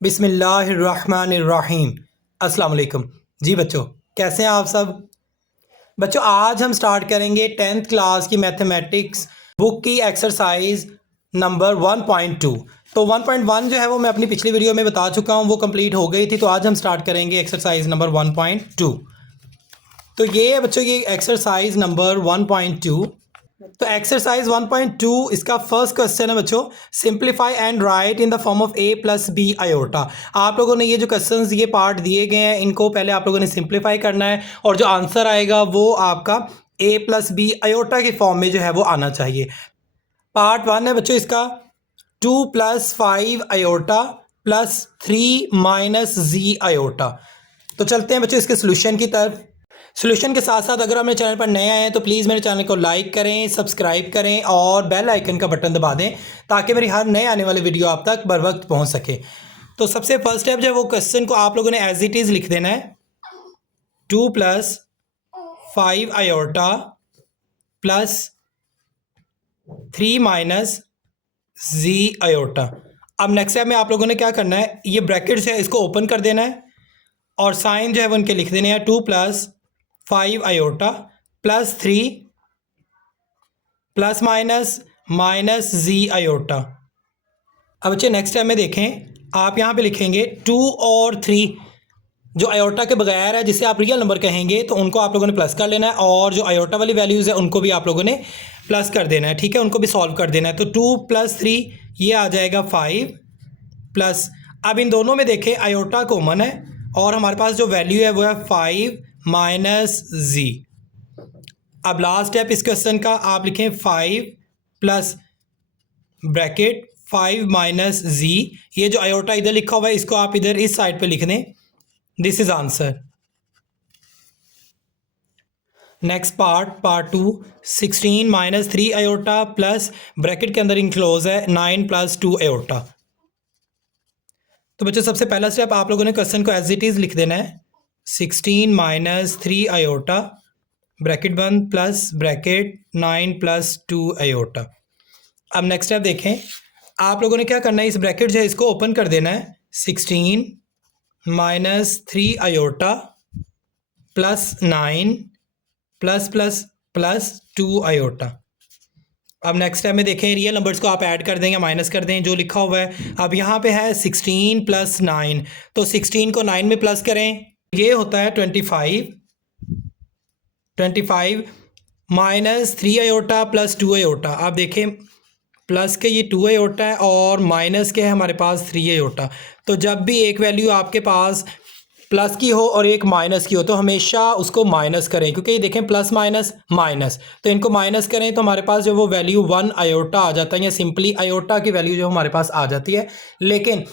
बिस्मिल्लाहिर्रहमानिर्रहीम। अस्सलाम वालेकुम। जी बच्चों, कैसे हैं आप सब? बच्चों, आज हम स्टार्ट करेंगे 10th क्लास की मैथमेटिक्स बुक की एक्सरसाइज नंबर 1.2। तो 1.1 जो है वो मैं अपनी पिछली वीडियो में बता चुका हूँ, वो कंप्लीट हो गई थी। तो आज हम स्टार्ट करेंगे एक्सरसाइज नंबर 1.2। तो ये है बच्चों, ये एक्सरसाइज नंबर 1.2। तो एक्सरसाइज 1.2 इसका फर्स्ट क्वेश्चन है बच्चों, simplify and write in the form of a plus B iota. आप लोगों ने ये जो क्वेश्चंस ये पार्ट दिए गए हैं, इनको पहले आप लोगों ने सिंप्लीफाई करना है और जो आंसर आएगा वो आपका a प्लस बी आयोटा के फॉर्म में जो है वो आना चाहिए। पार्ट 1 है बच्चों इसका, 2 प्लस 5 आयोटा प्लस 3 माइनस जी आयोटा। तो चलते हैं बच्चों इसके सोल्यूशन की तरफ। सोल्यूशन के साथ साथ अगर आप मेरे चैनल पर नए आए हैं तो प्लीज़ मेरे चैनल को लाइक करें, सब्सक्राइब करें और बेल आइकन का बटन दबा दें ताकि मेरी हर नए आने वाली वीडियो आप तक बर वक्त पहुंच सके। तो सबसे फर्स्ट स्टेप जो है वो क्वेश्चन को आप लोगों ने एज इट इज़ लिख देना है, 2 प्लस 5 आयोटा प्लस 3 माइनस जी आयोटा। अब नेक्स्ट स्टेप में आप लोगों ने क्या करना है, ये ब्रैकेट्स है इसको ओपन कर देना है और साइन जो है वो उनके लिख देने हैं, 2 plus 5 iota plus 3 plus minus minus जी आयोटा। अब बच्चे नेक्स्ट टाइम में देखें, आप यहाँ पे लिखेंगे 2 और 3 जो आयोटा के बगैर है, जिसे आप रियल नंबर कहेंगे, तो उनको आप लोगों ने प्लस कर लेना है और जो आयोटा वाली वैल्यूज़ है उनको भी आप लोगों ने प्लस कर देना है। ठीक है, उनको भी सॉल्व कर देना है। तो 2 प्लस 3 ये आ जाएगा 5 प्लस, अब इन दोनों में देखें आयोटा कॉमन है और हमारे पास जो वैल्यू है वो है 5 माइनस जी। अब लास्ट स्टेप इस क्वेश्चन का, आप लिखें 5 प्लस ब्रैकेट 5 माइनस जी। ये जो आयोटा इधर लिखा हुआ है इसको आप इधर इस साइड पे लिख दें। This is answer. Next part 2, 16 minus 3 iota plus bracket के अंदर इंक्लोज है 9 प्लस 2 आयोटा। तो बच्चों सबसे पहला स्टेप आप लोगों ने क्वेश्चन को एज इट इज लिख देना है, 16 माइनस 3 आयोटा ब्रैकेट बंद प्लस ब्रैकेट 9 प्लस 2 आयोटा। अब नेक्स्ट स्टेप देखें, आप लोगों ने क्या करना है, इस ब्रैकेट जो है इसको ओपन कर देना है, 16 minus 3 iota plus 9 plus plus plus 2 iota. अब नेक्स्ट स्टेप में देखें, रियल नंबर्स को आप ऐड कर दें या माइनस कर दें जो लिखा हुआ है। अब यहाँ पे है 16 प्लस 9, तो 16 को 9 में प्लस करें, ये होता है 25 माइनस 3 आयोटा प्लस 2 आयोटा। आप देखें प्लस के ये 2 आयोटा है और माइनस के है हमारे पास 3 आयोटा। तो जब भी एक वैल्यू आपके पास प्लस की हो और एक माइनस की हो तो हमेशा उसको माइनस करें, क्योंकि ये देखें प्लस माइनस माइनस, तो इनको माइनस करें तो हमारे पास जो वो वैल्यू 1 आयोटा आ जाता है, या सिंपली आयोटा की वैल्यू जो हमारे पास आ जाती है। लेकिन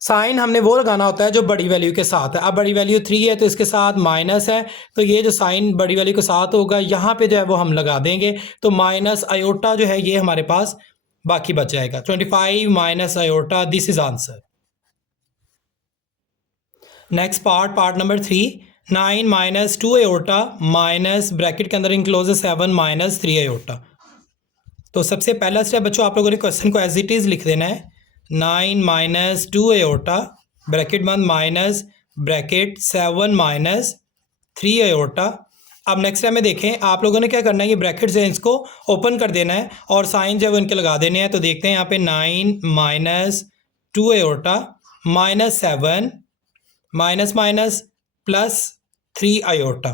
साइन हमने वो लगाना होता है जो बड़ी वैल्यू के साथ है। अब बड़ी वैल्यू 3 है तो इसके साथ माइनस है, तो ये जो साइन बड़ी वैल्यू के साथ होगा यहाँ पे जो है वो हम लगा देंगे, तो माइनस आयोटा जो है ये हमारे पास बाकी बच जाएगा। 25 minus iota, this is answer. Next part number 3, 9 minus 2 iota minus bracket के अंदर इंक्लोज 7 माइनस 3 आयोटा। तो सबसे पहला स्टेप बच्चों आप लोगों ने क्वेश्चन को एज इट इज लिख देना है, 9 माइनस 2 आयोटा ब्रैकेट बंद माइनस ब्रैकेट 7 माइनस 3 आयोटा। अब नेक्स्ट टाइम में देखें, आप लोगों ने क्या करना है, ये ब्रैकेट जो है इसको ओपन कर देना है और साइन जो है इनके लगा देने हैं। तो देखते हैं यहाँ पे 9 minus 2 iota minus 7 minus minus plus 3 iota.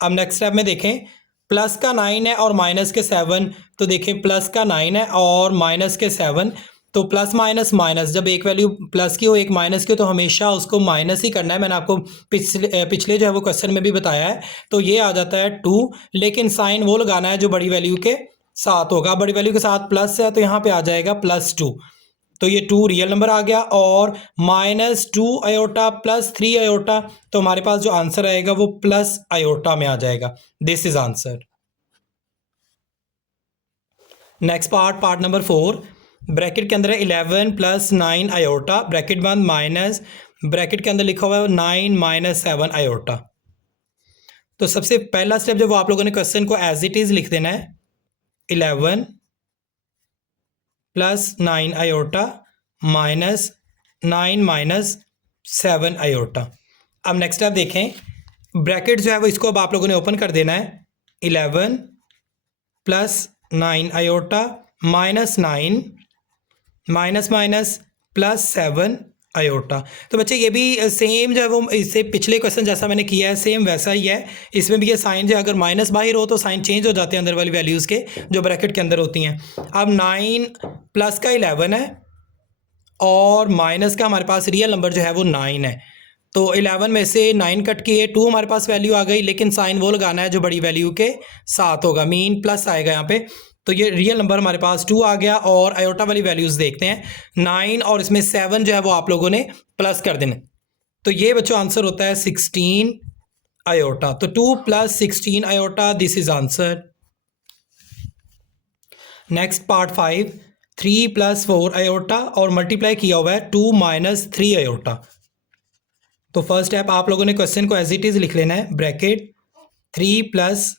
अब नेक्स्ट स्टेप में देखें, प्लस का 9 है और माइनस के 7, तो देखें प्लस का 9 है और माइनस के 7, तो प्लस माइनस माइनस, जब एक वैल्यू प्लस की हो एक माइनस की हो तो हमेशा उसको माइनस ही करना है। मैंने आपको पिछले जो है वो क्वेश्चन में भी बताया है। तो ये आ जाता है 2, लेकिन साइन वो लगाना है जो बड़ी वैल्यू के साथ होगा। बड़ी वैल्यू के साथ प्लस है तो यहाँ पे आ जाएगा +2, तो ये 2 रियल नंबर आ गया और माइनस 2 आयोटा प्लस 3 आयोटा, तो हमारे पास जो आंसर आएगा वो प्लस आयोटा में आ जाएगा। This is answer. Next part number 4, bracket के अंदर है 11 प्लस 9 आयोटा ब्रैकेट बंद माइनस ब्रैकेट के अंदर लिखा हुआ है 9 माइनस 7 आयोटा। तो सबसे पहला स्टेप जो वो आप लोगों ने क्वेश्चन को एज इट इज लिख देना है, 11 plus 9 iota minus 9 minus 7 iota. अब नेक्स्ट आप देखें, ब्रैकेट जो है वो इसको अब आप लोगों ने ओपन कर देना है। 11 plus 9 iota minus 9 minus minus plus 7 iota. तो बच्चे ये भी सेम जो है वो इससे पिछले क्वेश्चन जैसा मैंने किया है सेम वैसा ही है। इसमें भी ये साइन जो है अगर माइनस बाहर हो तो साइन चेंज हो जाते हैं अंदर वाली वैल्यूज़ के जो ब्रैकेट के अंदर होती हैं। अब 9 प्लस का 11 है और माइनस का हमारे पास रियल नंबर जो है वो 9 है। तो 11 में से 9 कट किए 2 हमारे पास वैल्यू आ गई, लेकिन साइन वो लगाना है जो बड़ी वैल्यू के साथ होगा, मीन प्लस आएगा यहाँ पे। तो ये रियल नंबर हमारे पास 2 आ गया। और आयोटा वाली वैल्यूज़ देखते हैं, 9 और इसमें 7 जो है वो आप लोगों ने प्लस कर देना। तो ये बच्चों आंसर होता है 16 आयोटा। तो 2 plus 16 iota, this is answer. Next part 5, 3 plus 4 iota और मल्टीप्लाई किया हुआ है 2 माइनस 3 आयोटा। तो फर्स्ट स्टेप आप लोगों ने क्वेश्चन को एज इट इज़ लिख लेना है, bracket 3 plus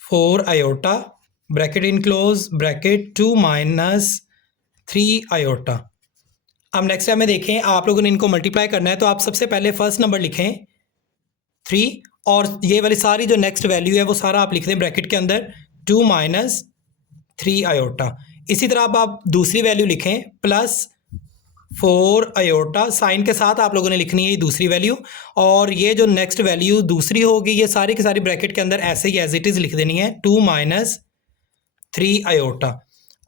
4 iota bracket enclose bracket 2 minus 3 iota. अब नेक्स्ट टाइम में देखें, आप लोगों ने इनको मल्टीप्लाई करना है। तो आप सबसे पहले फर्स्ट नंबर लिखें 3 और ये वाली सारी जो नेक्स्ट वैल्यू है वो सारा आप लिख दें ब्रैकेट के अंदर 2 माइनस 3 आयोटा। इसी तरह अब आप दूसरी वैल्यू लिखें प्लस 4 आयोटा, साइन के साथ आप लोगों ने लिखनी है ये दूसरी वैल्यू। और ये जो नेक्स्ट वैल्यू दूसरी होगी ये सारी की सारी ब्रैकेट के अंदर ऐसे ही एज इट इज़ लिख देनी है 2 माइनस 3 आयोटा।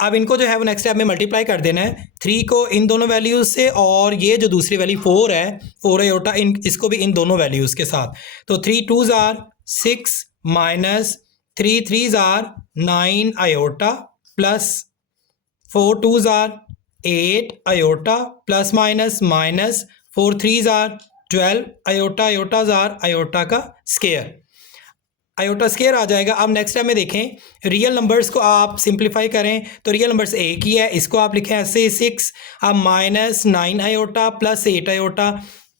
अब इनको जो है वो नेक्स्ट स्टेप में मल्टीप्लाई कर देना है 3 को इन दोनों वैल्यूज़ से, और ये जो दूसरी वैल्यू 4 है 4 आयोटा इसको भी इन दोनों वैल्यूज़ के साथ। तो 3 2s are 6 minus 3 3s are 9 iota plus 4 2s are 8 iota plus minus minus 4 3s are 12 iota, iotas are iota का स्केयर, आयोटा स्केयर आ जाएगा। अब नेक्स्ट टाइम में देखें रियल नंबर्स को आप सिंप्लीफाई करें तो रियल नंबर्स एक ही है, इसको आप लिखें ऐसे 6। अब माइनस 9 आयोटा प्लस 8 आयोटा।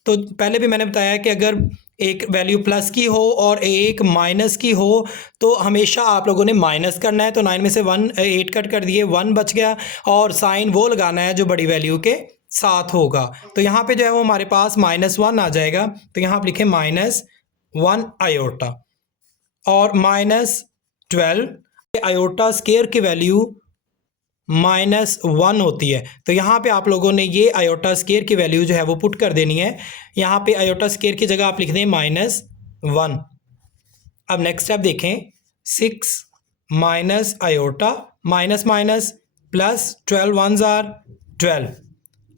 तो पहले भी मैंने बताया कि अगर एक वैल्यू प्लस की हो और एक माइनस की हो तो हमेशा आप लोगों ने माइनस करना है। तो 9 में से 8 कट कर दिए, 1 बच गया और साइन वो लगाना है जो बड़ी वैल्यू के साथ होगा। तो यहाँ पे जो है वो हमारे पास -1 आ जाएगा। तो यहाँ आप लिखें -1 आयोटा और -12 आयोटा स्केयर की वैल्यू -1 होती है। तो यहाँ पे आप लोगों ने ये आयोटा स्केयर की वैल्यू जो है वो पुट कर देनी है। यहाँ पे आयोटा स्केयर की जगह आप लिख दें -1। अब नेक्स्ट स्टेप देखें 6 minus iota minus minus plus 12 1s आर 12।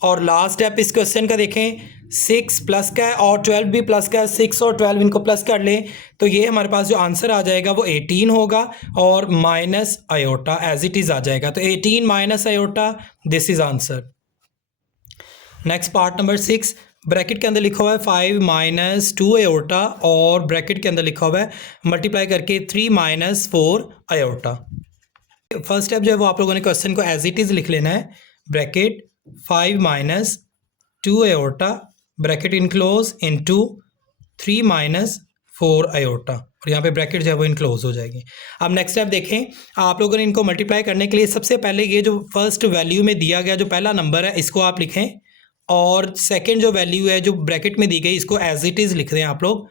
और लास्ट स्टेप इस क्वेश्चन का देखें 6 प्लस का है और 12 भी प्लस का है, 6 और 12 इनको प्लस कर लें तो ये हमारे पास जो आंसर आ जाएगा वो 18 होगा और minus iota as it is आ जाएगा। तो 18 minus iota, this is answer. Next part number 6, bracket के अंदर लिखा हुआ है 5 माइनस 2 आयोटा और ब्रैकेट के अंदर लिखा हुआ है मल्टीप्लाई करके 3 माइनस 4 आयोटा। फर्स्ट स्टेप जो है वो आप लोगों ने क्वेश्चन को एज इट इज़ लिख लेना है, bracket 5 minus 2 iota bracket enclose into 3 minus 4 iota, और यहाँ पे ब्रैकेट जो है वो इनक्लोज हो जाएगी। अब नेक्स्ट स्टेप देखें, आप लोगों ने इनको मल्टीप्लाई करने के लिए सबसे पहले ये जो फर्स्ट वैल्यू में दिया गया जो पहला नंबर है इसको आप लिखें, और सेकंड जो वैल्यू है जो ब्रैकेट में दी गई इसको एज इट इज़ लिख दें आप लोग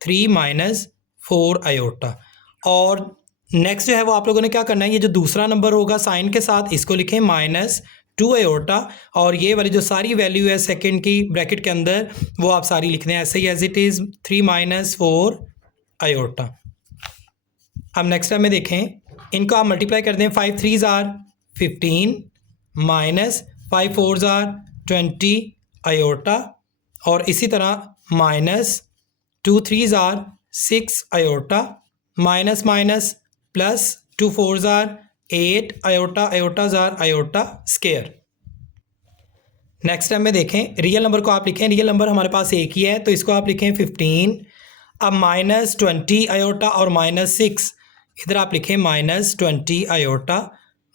3 माइनस 4 आयोटा। और नेक्स्ट जो है वो आप लोगों ने क्या करना है, ये जो दूसरा नंबर होगा साइन के साथ इसको लिखें -2 आयोटा, और ये वाली जो सारी वैल्यू है सेकंड की ब्रैकेट के अंदर वो आप सारी लिख दें ऐसे ही as it is 3 minus 4 iota. अब नेक्स्ट टाइम में देखें इनको आप मल्टीप्लाई कर दें, 5 3s are 15 minus 5 4s are 20 iota, और इसी तरह -2 3s are 6 iota minus minus plus 2 4s are 8 iota, iotas are iota square. Next time में देखें रियल नंबर को आप लिखें, रियल नंबर हमारे पास एक ही है तो इसको आप लिखें 15। अब -20 आयोटा और -6 इधर आप लिखें -20 आयोटा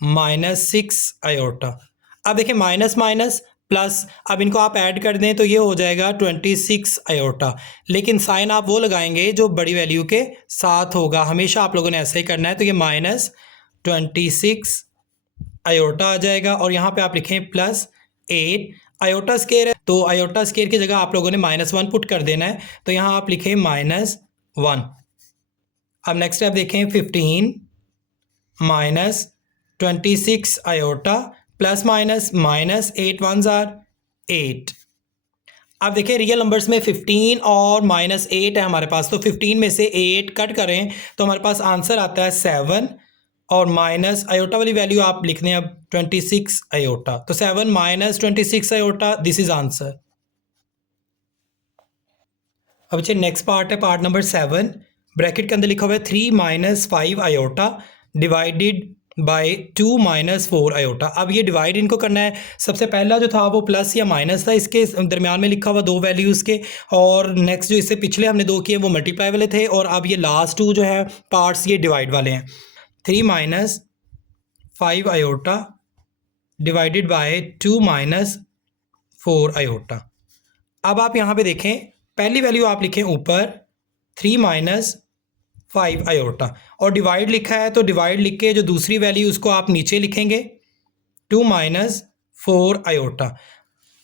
-6 आयोटा। अब देखें माइनस माइनस प्लस, अब इनको आप ऐड कर दें तो ये हो जाएगा 26 आयोटा, लेकिन साइन आप वो लगाएंगे जो बड़ी वैल्यू के साथ होगा, हमेशा आप लोगों ने ऐसा ही करना है। तो ये -26 आयोटा आ जाएगा और यहाँ पे आप लिखें +8। आयोटा स्केयर है तो आयोटा स्केयर की जगह आप लोगों ने -1 पुट कर देना है, तो यहाँ आप लिखें -1। अब नेक्स्ट स्टेप देखें, 15 माइनस 26 आयोटा प्लस माइनस -8 1 आर 8। अब देखिए रियल नंबर्स में 15 और -8 है हमारे पास, तो 15 में से 8 कट करें तो हमारे पास आंसर आता है 7 और माइनस आयोटा वाली वैल्यू आप लिख दें अब 26 आयोटा, तो 7 minus 26 iota, this is answer. अब बच्चे नेक्स्ट पार्ट है पार्ट नंबर 7। ब्रैकेट के अंदर लिखा हुआ है 3 minus 5 iota divided bye 2 minus 4 iota. अब ये डिवाइड इनको करना है। सबसे पहला जो था वो प्लस या माइनस था, इसके दरमियान में लिखा हुआ दो वैल्यूज़ के, और नेक्स्ट जो इससे पिछले हमने दो किए वो मल्टीप्लाई वाले थे, और अब ये लास्ट टू जो है पार्ट्स ये डिवाइड वाले हैं। 3 minus 5 iota divided bye 2 minus 4 iota. अब आप यहाँ पे देखें, पहली वैल्यू आप लिखें ऊपर 3 माइनस 5 आयोटा, और डिवाइड लिखा है तो डिवाइड लिख के जो दूसरी वैल्यू उसको आप नीचे लिखेंगे 2 माइनस 4 आयोटा।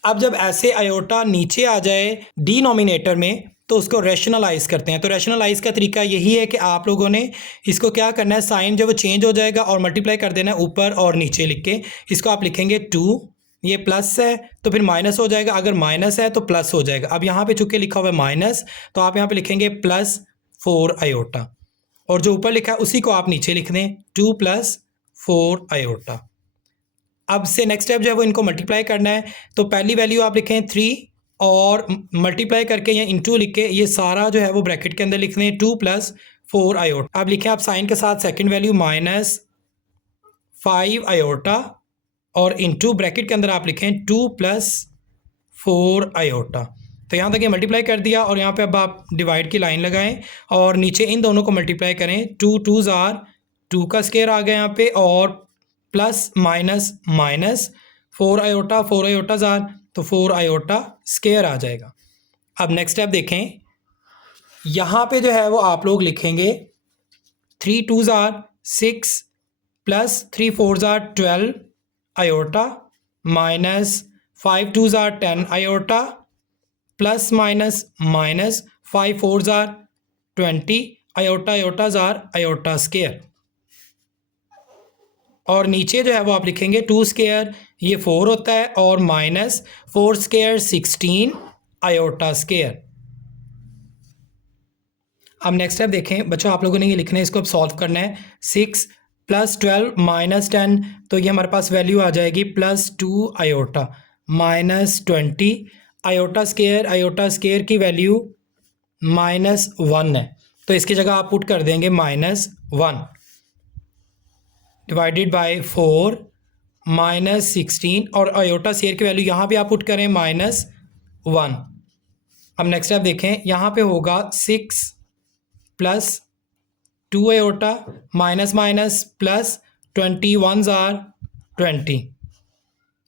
अब जब ऐसे आयोटा नीचे आ जाए डिनोमिनेटर में तो उसको रैशनलाइज करते हैं। तो रैशनलाइज का तरीका यही है कि आप लोगों ने इसको क्या करना है, साइन जब वो चेंज हो जाएगा और मल्टीप्लाई कर देना है ऊपर और नीचे लिख के। इसको आप लिखेंगे 2, ये प्लस है तो फिर माइनस हो जाएगा, अगर माइनस है तो प्लस हो जाएगा। अब यहाँ पे चूंकि लिखा हुआ है माइनस, तो आप यहाँ पे लिखेंगे +4 आयोटा, और जो ऊपर लिखा है उसी को आप नीचे लिख दें 2 + 4 आयोटा। अब से नेक्स्ट स्टेप जो है वो इनको मल्टीप्लाई करना है। तो पहली वैल्यू आप लिखें 3 और मल्टीप्लाई करके या इंटू लिख के ये सारा जो है वो ब्रैकेट के अंदर लिख दें 2 + 4 आयोटा। अब लिखें आप साइन के साथ सेकंड वैल्यू -5 आयोटा और इंटू ब्रैकेट के अंदर आप लिखें 2 + 4 आयोटा। तो यहाँ तक ये मल्टीप्लाई कर दिया, और यहाँ पे अब आप डिवाइड की लाइन लगाएं और नीचे इन दोनों को मल्टीप्लाई करें। 2 2 ज़ार 2 का स्केयर आ गया यहाँ पे, और plus minus minus 4 iota 4 iota ज़ार, तो 4 आयोटा स्केयर आ जाएगा। अब नेक्स्ट स्टेप देखें, यहाँ पे जो है वो आप लोग लिखेंगे 3 2 ज़ार 6 प्लस 3 4 ज़ार 12 आयोटा माइनस 5 2 ज़ार 10 आयोटा प्लस माइनस माइनस 5 4 ज़ार 20 आयोटा आयोटा ज़ार आयोटा स्केयर, और नीचे जो है वो आप लिखेंगे 2 स्केयर, ये 4 होता है, और माइनस 4 स्केयर 16 आयोटा स्केयर। अब नेक्स्ट स्टेप देखें बच्चों, आप लोगों ने ये लिखना है, इसको अब सॉल्व करना है। 6 + 12 - 10, तो ये हमारे पास वैल्यू आ जाएगी +2 आयोटा -20 आयोटा स्केयर की वैल्यू -1 है, तो इसकी जगह आप पुट कर देंगे -1 डिवाइडेड बाय 4 -16, और आयोटा स्केयर की वैल्यू यहाँ पे आप पुट करें -1। अब नेक्स्ट स्टेप देखें, यहाँ पे होगा 6 + 2 आयोटा माइनस माइनस प्लस 21 ज़ार 20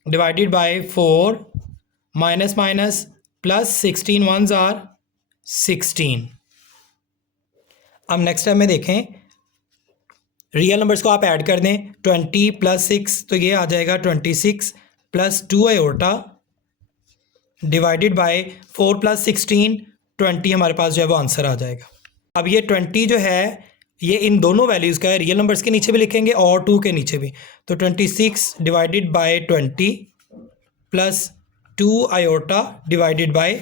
divided by 4 minus minus plus 16 1 ज़ार 16। अब नेक्स्ट स्टेप में देखें, रियल नंबर्स को आप ऐड कर दें। 20 + 6, तो ये आ जाएगा 26 + 2 आयोटा डिवाइडेड बाय 4 + 16 20, हमारे पास जो है वो आंसर आ जाएगा। अब ये 20 जो है ये इन दोनों वैल्यूज़ का है, रियल नंबर्स के नीचे भी लिखेंगे और 2 के नीचे भी, तो 26 divided by 20 + 2 iota divided bye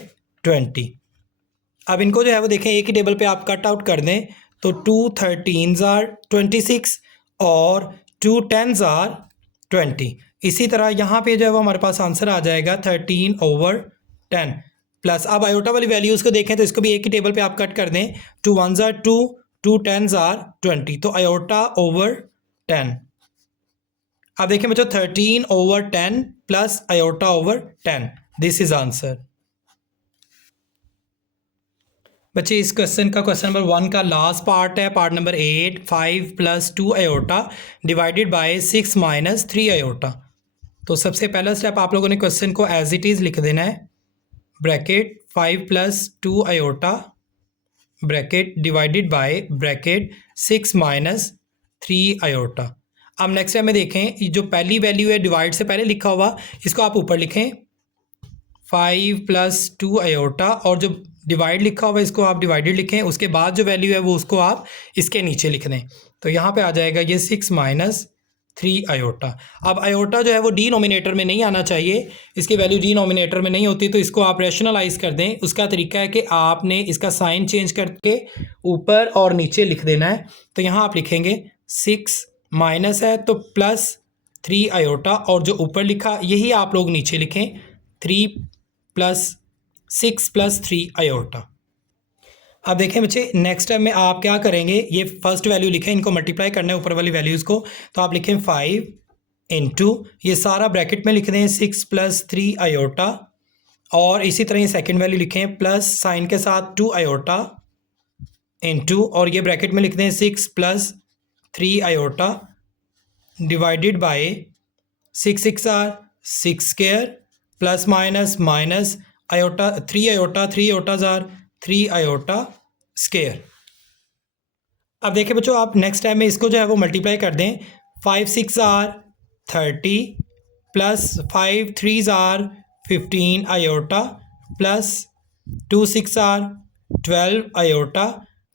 20। अब इनको जो है वो देखें एक ही टेबल पे आप कट आउट कर दें, तो 2 13 ज़ार 26 और 2 10 ज़ार 20। इसी तरह यहाँ पे जो है वो हमारे पास आंसर आ जाएगा 13/10 प्लस। अब आयोटा वाली वैल्यूज़ को देखें तो इसको भी एक ही टेबल पे आप कट कर दें, 2 1 ज़ार 2 2 10 ज़ार 20, तो आयोटा ओवर 10। अब देखें बच्चों 13/10 plus iota over 10, this is answer. बच्चे इस क्वेश्चन का क्वेश्चन नंबर 1 का लास्ट पार्ट है, part number 8। 5 + 2 iota divided by 6 - 3 iota. तो सबसे पहला स्टेप आप लोगों ने क्वेश्चन को एज इट इज़ लिख देना है, bracket 5 + 2 iota bracket divided by bracket 6 - 3 iota. अब नेक्स्ट टाइम में देखें, जो पहली वैल्यू है डिवाइड से पहले लिखा हुआ, इसको आप ऊपर लिखें 5 + 2 आयोटा, और जो डिवाइड लिखा हुआ है इसको आप डिवाइडेड लिखें, उसके बाद जो वैल्यू है वो उसको आप इसके नीचे लिख दें। तो यहाँ पे आ जाएगा ये 6 - 3 आयोटा। अब आयोटा जो है वो डिनोमिनेटर में नहीं आना चाहिए, इसकी वैल्यू डिनोमिनेटर में नहीं होती, तो इसको आप रैशनलाइज कर दें। उसका तरीका है कि आपने इसका साइन चेंज करके ऊपर और नीचे लिख देना है। तो यहाँ आप लिखेंगे 6 माइनस है तो +3 आयोटा, और जो ऊपर लिखा यही आप लोग नीचे लिखें 6 + 3 आयोटा। अब देखें बच्चे, नेक्स्ट टाइम में आप क्या करेंगे, ये फर्स्ट वैल्यू लिखें, इनको मल्टीप्लाई करना है ऊपर वाली वैल्यूज़ को। तो आप लिखें 5 × ये सारा ब्रैकेट में लिख दें 6 + 3 आयोटा, और इसी तरह ये सेकंड वैल्यू लिखें प्लस साइन के साथ 2 आयोटा × और ये ब्रैकेट में लिख दें 6 + 3 iota divided by 6 6 are 6 square plus minus minus iota 3 iota 3 iotas are 3 iota square. अब देखिए बच्चों, आप नेक्स्ट टाइम में इसको जो है वो मल्टीप्लाई कर दें। 5 6 are 30 plus 5 3 are 15 iota plus 2 6 are 12 iota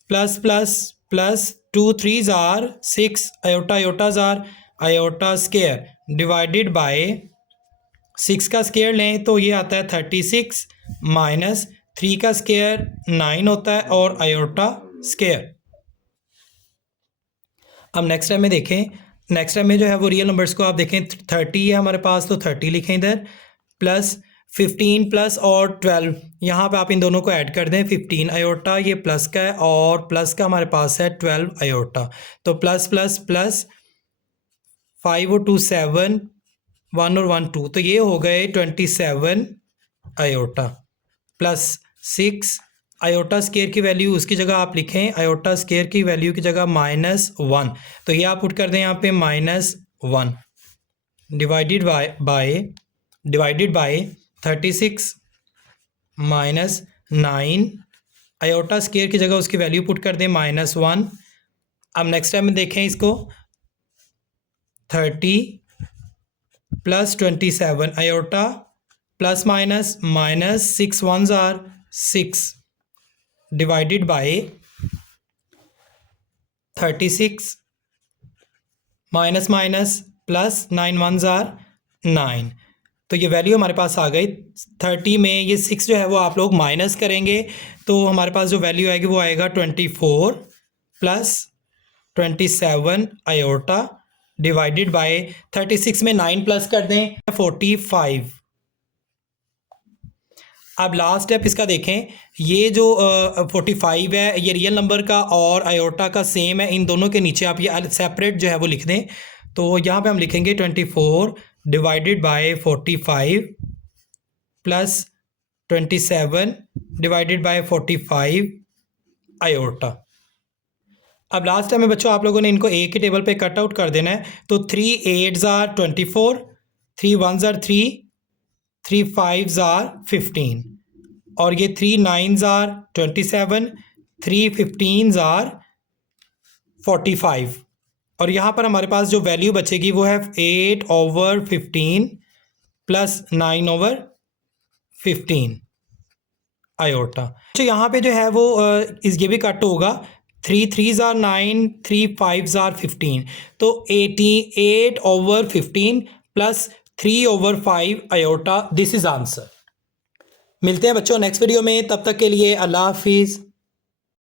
plus plus plus 2 3 are 6 iota iotas are iota square divided by 6 का स्क्वायर लें तो ये आता है 36 माइनस 3 का स्क्वायर 9 होता है और आयोटा स्क्वायर। अब नेक्स्ट टाइम में देखें, नेक्स्ट टाइम में जो है वो रियल नंबर्स को आप देखें 30 है हमारे पास तो 30 लिखें इधर, प्लस 15 प्लस और 12 यहाँ पे आप इन दोनों को ऐड कर दें। 15 आयोटा ये प्लस का है और प्लस का हमारे पास है 12 आयोटा, तो प्लस प्लस प्लस 5 और 2 7 1 और 1 2, तो ये हो गए 27 आयोटा प्लस 6 आयोटा स्केयर की वैल्यू उसकी जगह आप लिखें आयोटा स्केयर की वैल्यू की जगह -1, तो ये आप पुट कर दें यहाँ पे -1 divided by 36 minus 9 iota square की जगह उसकी वैल्यू पुट कर दें -1। अब नेक्स्ट टाइम में देखें इसको 30 plus 27 iota plus minus minus 6 1s आर 6 divided by 36 minus minus plus 9 1s आर 9, तो ये वैल्यू हमारे पास आ गई। 30 में ये 6 जो है वो आप लोग माइनस करेंगे तो हमारे पास जो वैल्यू आएगी वो आएगा 24 प्लस 27 आयोटा डिवाइडेड बाय 36 में 9 प्लस कर दें 45। अब लास्ट स्टेप इसका देखें, ये जो 45 है ये रियल नंबर का और आयोटा का सेम है, इन दोनों के नीचे आप ये सेपरेट जो है वो लिख दें। तो यहाँ पे हम लिखेंगे 24 divided by 45 plus 27 divided by 45 iota. अब लास्ट टाइम में बच्चों आप लोगों ने इनको एक ही टेबल पे कट आउट कर देना है। तो 3 8s are 24, 3 1s are 3, 3 5s are 15 और ये 3 9s आर 27, 3 15s आर 45 और यहाँ पर हमारे पास जो वैल्यू बचेगी वो है 8/15 प्लस 9/15 आयोटा। तो यहाँ पे जो है वो ये भी कट होगा। 3 3s आर 9, 3 5s आर 15, तो 88/15 plus 3/5 iota. This is answer. मिलते हैं बच्चों नेक्स्ट वीडियो में, तब तक के लिए अल्लाह हाफिज़।